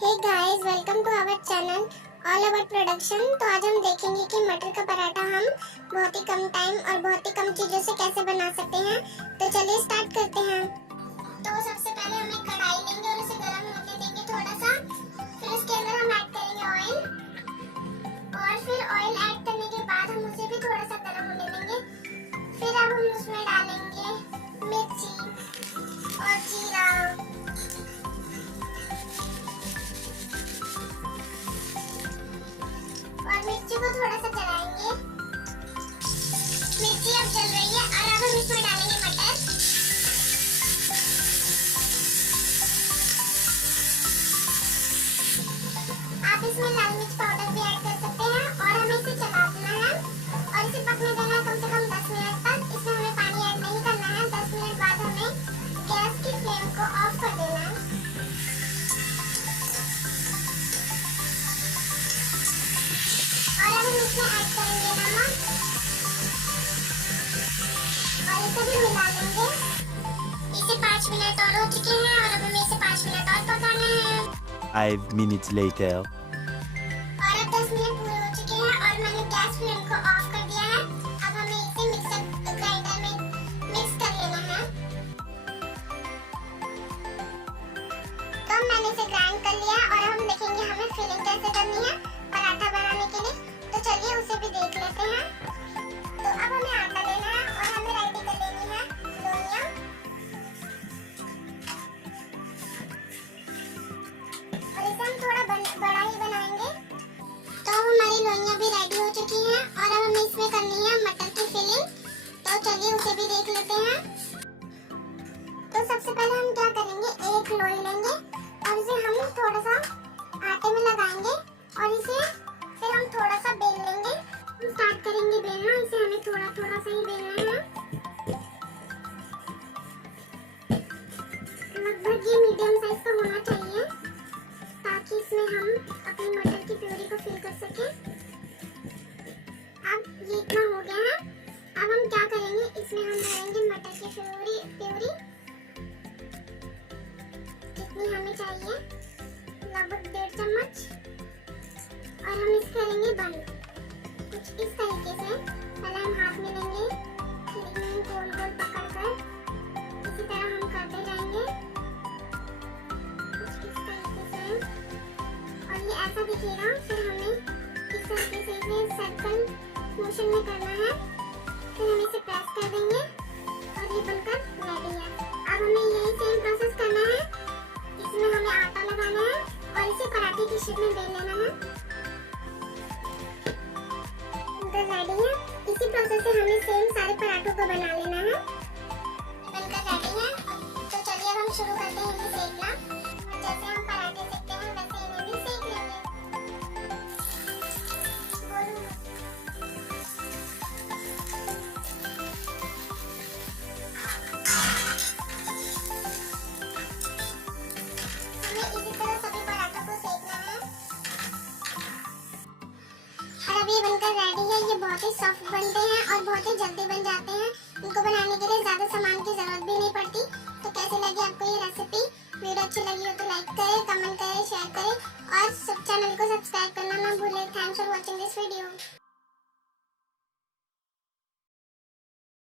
Hey guys, welcome to our channel all about production. तो आज हम देखेंगे कि मटर का पराठा हम बहुत ही कम टाइम और बहुत ही कम चीज़ों से कैसे बना सकते हैं। तो चलिए स्टार्ट करते हैं। तो सबसे पहले हम एक कढ़ाई लेंगे और उसे गर्म होने देंगे थोड़ा सा। फिर उसके अंदर हम ऐड करेंगे ऑयल, और फिर ऑयल ऐड करने के बाद हम उसे भी थोड़ा सा गर्म होने देंगे। फिर अब हम उसमें डालेंगे मिर्ची और जीरा और मिर्ची को थोड़ा सा जलाएंगे। मिर्ची अब जल रही है और अब हम इसमें डालेंगे मटर। आप इसमें लाल मिर्च पाउडर भी ऐड कर सकते हैं और हमें इसे चला देना है और इसे पकने देना है कम से कम 10 मिनट तक। इसमें हमें पानी ऐड नहीं करना है। 10 मिनट बाद हमें गैस की फ्लेम को ऑफ कर देना है। और अब हम इसमें ऐड करेंगे नमक और इसे भी मिला लेंगे। इसे 5 मिनट और हो चुके हैं और अब हमें इसे 5 मिनट और पकाना है। 5 minutes later. और अब 10 मिनट पूरे हो चुके हैं और मैंने गैस फ्लेम को ऑफ कर दिया है। अब हमें इसे मिक्सर ग्राइंडर में मिक्स कर लेना है। तो मैंने इसे ग्राइंड कर लिया और हम देखेंगे हमें फिलिंग कैसे करनी है पराठा बनाने के लिए। तो चलिए उसे भी देख लेते हैं। तो अब हमें आटा लेना है और हमें रेडी कर लेनी है लोइयां। और इसे हम थोड़ा बड़ा ही बनाएंगे। तो अब हमारी लोइयां भी रेडी हो चुकी हैं और अब हमें इसमें करनी है मटर की फिलिंग। तो चलिए उसे भी देख लेते हैं। तो सबसे पहले हम क्या करेंगे, एक लोई लेंगे और इसे हम थोड़ा सा आटे में लगाएंगे और इसे फिर हम थोड़ा सा बेल लेंगे। हम स्टार्ट करेंगे बेलना। इसे हमें थोड़ा थोड़ा सा ही बेलना है। लगभग ये मीडियम साइज का होना चाहिए ताकि इसमें हम अपनी मटर की प्यूरी को फिल कर सके। अब ये इतना हो गया है। अब हम क्या करेंगे, इसमें हम डालेंगे मटर की प्यूरी जितनी हमें चाहिए, लगभग 1.5 चम्मच। और हम इसे करेंगे बंद कुछ इस तरीके से। पहले हम हाथ में लेंगे, फिर इन्हें गोल गोल पकड़कर इसी तरह हम करते जाएंगे कुछ इस तरीके से। और ये ऐसा दिखेगा। फिर हमें इस तरीके से इसे सर्कल मोशन में करना है। फिर हम इसे प्रेस कर देंगे और ये बनकर रेडी है। अब हमें यही सेम प्रोसेस करना है। इसमें हमें आटा लगाना है और इसे पराठे की शेप में बेल लेना है। रेडी है। इसी प्रोसेस से हमें सेम सारे पराठों को बना लेना है। बनकर रेडी है। तो चलिए अब हम शुरू करते हैं इन्हें सेकना। जैसे हम पराठे सेकते हैं वैसे इन्हें भी सेक लेंगे। हमें इसी तरह सभी पराठों को सेकना है। और अब ये बनकर रेडी है। ये बहुत ही सॉफ्ट बनते हैं और बहुत ही जल्दी बन जाते हैं। इनको बनाने के लिए ज़्यादा सामान की ज़रूरत भी नहीं पड़ती। तो कैसी लगी आपको ये रेसिपी? वीडियो अच्छी लगी हो तो लाइक करें, कमेंट करें, शेयर करें और सब चैनल को सब्सक्राइब करना ना भूलें। Thanks for watching this video.